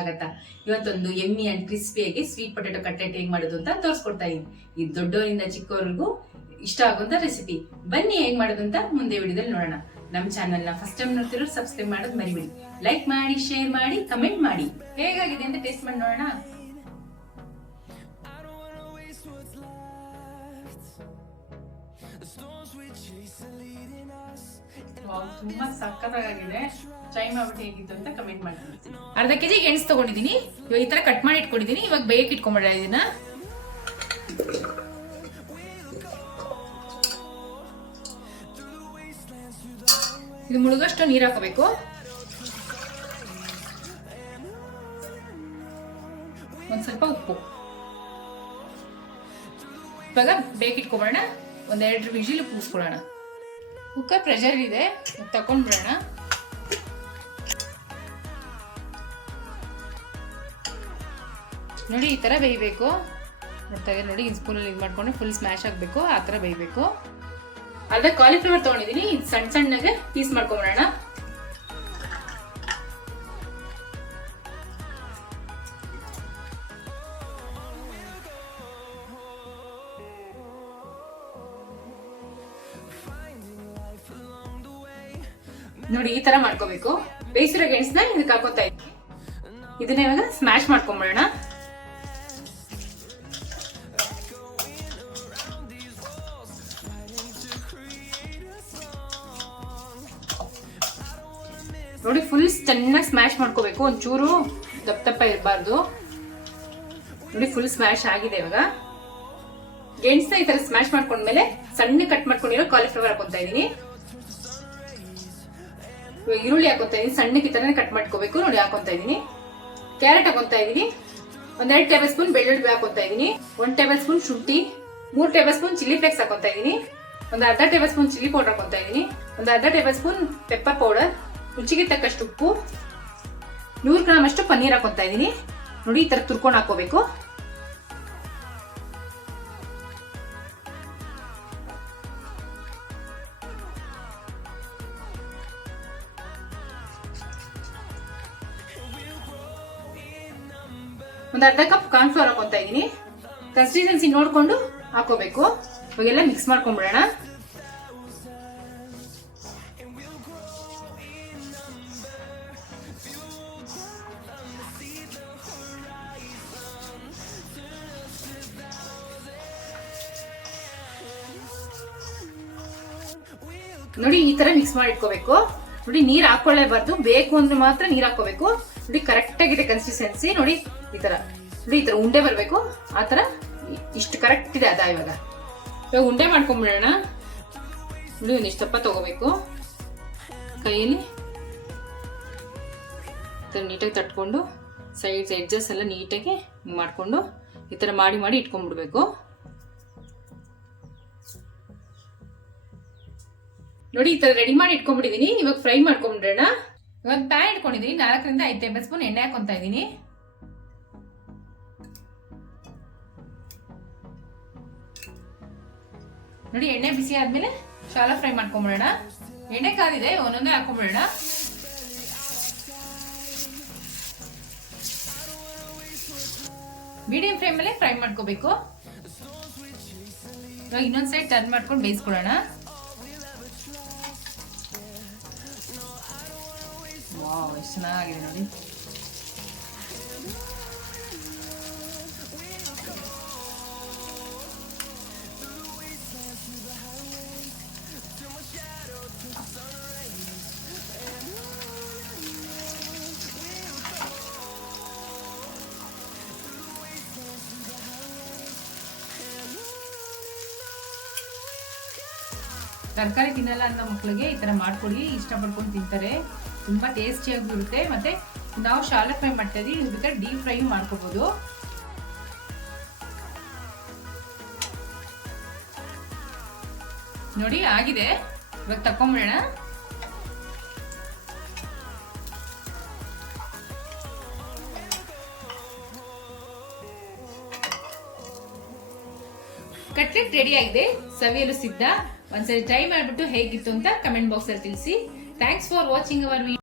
ಸ್ವಾಗತ. ಇವತ್ತೊಂದು ಎಮ್ಮಿ ಅಂಡ್ ಕ್ರಿಸ್ಪಿಯಾಗಿ ಸ್ವೀಟ್ ಪೊಟೆಟೊ ಕಟ್ಲೆಟ್ ಹೇಗ್ ಮಾಡೋದು ಅಂತ ತೋರಿಸ್ಕೊಡ್ತಾ ಇದೀನಿ. ಇದು ದೊಡ್ಡವರಿಂದ ಚಿಕ್ಕವರಿಗೂ ಇಷ್ಟ ಆಗುವಂತ ರೆಸಿಪಿ. ಬನ್ನಿ ಹೇಗ್ ಮಾಡೋದು ಅಂತ ಮುಂದೆ ವಿಡಿಯೋದಲ್ಲಿ ನೋಡೋಣ. ನಮ್ಮ ಚಾನೆಲ್ ನ ಫಸ್ಟ್ ಟೈಮ್ ನೋಡ್ತಿರೋರು ಸಬ್ಸ್ಕ್ರೈಬ್ ಮಾಡೋದು ಮರಿಬೇಡಿ. ಲೈಕ್ ಮಾಡಿ, ಶೇರ್ ಮಾಡಿ, ಕಮೆಂಟ್ ಮಾಡಿ. ಹೇಗಾಗಿದೆ ಅಂತ ಟೇಸ್ಟ್ ಮಾಡಿ ನೋಡೋಣ. ತುಂಬಾ ಸಕ್ಕತ್ತಾಗಿದೆ. ಟ್ರೈ ಮಾಡ್ಬಿಟ್ಟು ಹೇಗಿತ್ತು ಅಂತ ಕಮೆಂಟ್ ಮಾಡಿ. ಅರ್ಧ ಕೆಜಿ ಗೆಣಸು ತಗೊಂಡಿದ್ದೀನಿ. ಇವಾಗ ಈ ತರ ಕಟ್ ಮಾಡಿ ಇಟ್ಕೊಂಡಿದ್ದೀನಿ. ಇವಾಗ ಬೇಯಕ್ಕೆ ಇಟ್ಕೊಂಡ್ಬಿಡ ಇದನ್ನ. ಇದು ಮುಳುಗಷ್ಟು ನೀರು ಹಾಕಬೇಕು. ಒಂದ್ ಸ್ವಲ್ಪ ಉಪ್ಪು. ಇವಾಗ ಬೇಯಕ್ಕೆ ಇಟ್ಕೊಂಡ್ಬಿಡೋಣ. ಒಂದೆರಡು ವಿಜಿಲ್ ಕೂಗಿಸ್ಕೊಳ್ಳೋಣ. ಕುಕ್ಕರ್ ಪ್ರೆಷರ್ ಇದೆ, ತಕೊಂಡ್ಬಿಡೋಣ. ನೋಡಿ ಈ ತರ ಬೇಯಬೇಕು. ನೋಡ್ತಾ ಇದ್ದೀವಿ ನೋಡಿ, ಸ್ಪೂನಲ್ಲಿ ಇದು ಮಾಡ್ಕೊಂಡು ಫುಲ್ ಸ್ಮ್ಯಾಶ್ ಆಗಬೇಕು. ಆ ತರ ಬೇಯಬೇಕು. ಅರ್ಧ ಕಾಲಿಫ್ಲವರ್ ತಗೊಂಡಿದ್ದೀನಿ. ಇದು ಸಣ್ಣ ಸಣ್ಣಗೆ ಪೀಸ್ ಮಾಡ್ಕೊಂಡ್ಬಿಡೋಣ. ನೋಡಿ ಈ ತರ ಮಾಡ್ಕೋಬೇಕು. ಬೇಯಿಸಿರೋ ಗೆಣಸನ್ನ ಇದಕ್ಕೆ ಹಾಕೋತಾ ಇದ್ವಿ. ಇದನ್ನ ಇವಾಗ ಸ್ಮ್ಯಾಶ್ ಮಾಡ್ಕೊಂಡ್ಬಿಡೋಣ. ನೋಡಿ ಫುಲ್ ಚೆನ್ನಾಗಿ ಸ್ಮ್ಯಾಶ್ ಮಾಡ್ಕೋಬೇಕು. ಒಂಚೂರು ದಪ್ಪ ದಪ್ಪ ಇರಬಾರ್ದು. ನೋಡಿ ಫುಲ್ ಸ್ಮ್ಯಾಶ್ ಆಗಿದೆ. ಇವಾಗ ಗೆಣಸನ್ನ ಈ ತರ ಸ್ಮ್ಯಾಶ್ ಮಾಡ್ಕೊಂಡ್ಮೇಲೆ ಸಣ್ಣ ಕಟ್ ಮಾಡ್ಕೊಂಡಿರೋ ಕಾಲಿಫ್ಲವರ್ ಹಾಕೊಂತಾ ಇದೀನಿ. ಈರುಳ್ಳಿ ಹಾಕೊಂತಾ ಇದೀನಿ. ಸಣ್ಣಕ್ಕೆ ಈ ತರ ಕಟ್ ಮಾಡ್ಕೋಬೇಕು. ನೋಡಿ ಹಾಕೊಂತಾ ಇದೀನಿ. ಕ್ಯಾರೆಟ್ ಹಾಕೊಂತಾ ಇದೀನಿ. 1 ಟೇಬಲ್ ಸ್ಪೂನ್ ಬೆಳ್ಳುಳ್ಳಿ ಹಾಕೊಂತಾ ಇದೀನಿ. 1 ಟೇಬಲ್ ಸ್ಪೂನ್ ಶುಂಠಿ, 3 ಟೇಬಲ್ ಸ್ಪೂನ್ ಚಿಲ್ಲಿ ಫ್ಲೇಕ್ಸ್ ಹಾಕೊಂತಾ ಇದೀನಿ. ಒಂದು ಅರ್ಧ ಟೇಬಲ್ ಸ್ಪೂನ್ ಚಿಲ್ಲಿ ಪೌಡರ್ ಹಾಕೊಂತಾ ಇದೀನಿ. ಒಂದು ಅರ್ಧ ಟೇಬಲ್ ಸ್ಪೂನ್ ಪೆಪ್ಪರ್ ಪೌಡರ್, ರುಚಿಗೆ ತಕ್ಕಷ್ಟು ಉಪ್ಪು, 100 ಗ್ರಾಮ್ ಅಷ್ಟು ಪನ್ನೀರ್ ಹಾಕೊಂತಾ ಇದೀನಿ. ನೋಡಿ ಈ ತರ ತುರ್ಕೊಂಡು ಹಾಕೋಬೇಕು. ಒಂದು ಅರ್ಧ ಕಪ್ ಕಾರ್ನ್ಫ್ಲವರ್ ಹಾಕೊಂತಾ ಇದೀನಿ. ಕನ್ಸಿಸ್ಟೆನ್ಸಿ ನೋಡ್ಕೊಂಡು ಹಾಕೋಬೇಕು. ಇವಾಗೆಲ್ಲ ಮಿಕ್ಸ್ ಮಾಡ್ಕೊಂಡ್ಬಿಡೋಣ. ನೋಡಿ ಈ ತರ ಮಿಕ್ಸ್ ಮಾಡಿ ಇಟ್ಕೋಬೇಕು. ನೋಡಿ ನೀರ್ ಹಾಕೊಳ್ಳೇಬಾರ್ದು. ಬೇಕು ಅಂದ್ರೆ ಮಾತ್ರ ನೀರ್ ಹಾಕೋಬೇಕು. ನೋಡಿ ಕರೆಕ್ಟ್ ಆಗಿದೆ ಕನ್ಸಿಸ್ಟೆನ್ಸಿ. ನೋಡಿ ಈ ತರ ನೋಡಿ ಈ ತರ ಉಂಡೆ ಬರ್ಬೇಕು. ಆ ತರ ಇಷ್ಟು ಕರೆಕ್ಟ್ ಇದೆ. ಅದ ಇವಾಗ ಉಂಡೆ ಮಾಡ್ಕೊಂಡ್ಬಿಡೋಣ. ನೋಡಿ ಒಂದಿಷ್ಟು ದಪ್ಪ ತಗೋಬೇಕು. ಕೈಯಲ್ಲಿ ನೀಟಾಗಿ ತಟ್ಕೊಂಡು ಸೈಡ್ಸ್ ಎಡ್ಜಸ್ ಎಲ್ಲ ನೀಟಾಗಿ ಮಾಡ್ಕೊಂಡು ಈ ತರ ಮಾಡಿ ಮಾಡಿ ಇಟ್ಕೊಂಡ್ಬಿಡ್ಬೇಕು. ನೋಡಿ ಈ ತರ ರೆಡಿ ಮಾಡಿ ಇಟ್ಕೊಂಡ್ಬಿಟ್ಟಿದೀನಿ. ಇವಾಗ ಫ್ರೈ ಮಾಡ್ಕೊಂಡ್ಬಿಡೋಣ. ಇವಾಗ ಪ್ಯಾನ್ ಇಟ್ಕೊಂಡಿದೀನಿ. 4 ರಿಂದ 5 ಟೇಬಲ್ ಸ್ಪೂನ್ ಎಣ್ಣೆ ಹಾಕೊಂತಾ ಇದೀನಿ. ನೋಡಿ ಎಣ್ಣೆ ಬಿಸಿ ಆದ್ಮೇಲೆ ಶಾಲಾ ಫ್ರೈ ಮಾಡ್ಕೊಂಡ್ಬಿಡೋಣ. ಎಣ್ಣೆ ಕಾದಿದೆ, ಒಂದೊಂದೇ ಹಾಕೊಂಡ್ಬಿಡೋಣ. ಮೀಡಿಯಂ ಫ್ಲೇಮ್ ಮೇಲೆ ಫ್ರೈ ಮಾಡ್ಕೋಬೇಕು. ಇವಾಗ ಇನ್ನೊಂದ್ ಸೈಡ್ ಟರ್ನ್ ಮಾಡ್ಕೊಂಡು ಬೇಯಿಸ್ಕೊಳ್ಳೋಣ. ವಾವ್, ಎಷ್ಟು ಚೆನ್ನಾಗಿದೆ ನೋಡಿ. ತರಕಾರಿ ತಿನ್ನಲ್ಲ ಅಂತ ಮಕ್ಕಳಿಗೆ ಈ ತರ ಮಾಡ್ಕೊಡಿ. ಇಷ್ಟಪಡ್ಕೊಂಡು ತಿಂತಾರೆ. ತುಂಬಾ ಟೇಸ್ಟಿಯಾಗಿ ಇರುತ್ತೆ. ಮತ್ತೆ ನಾವು ಶಾಲಾ ಫ್ರೈ ಮಾಡ್ತಾ ಇದೀವಿ. ಇದಕ್ಕೆ ಡೀಪ್ ಫ್ರೈ ಮಾಡ್ಕೋಬಹುದು. ನೋಡಿ ಆಗಿದೆ. ಇವಾಗ ತಕೊಂಡ್ಬಿಡೋಣ. ಕಟ್ಲೆಟ್ ರೆಡಿ ಆಗಿದೆ, ಸವಿಯಲು ಸಿದ್ಧ. ಒಂದ್ಸರಿ ಟ್ರೈ ಮಾಡ್ಬಿಟ್ಟು ಹೇಗಿತ್ತು ಅಂತ ಕಮೆಂಟ್ ಬಾಕ್ಸ್ ಅಲ್ಲಿ ತಿಳಿಸಿ. Thanks for watching our video.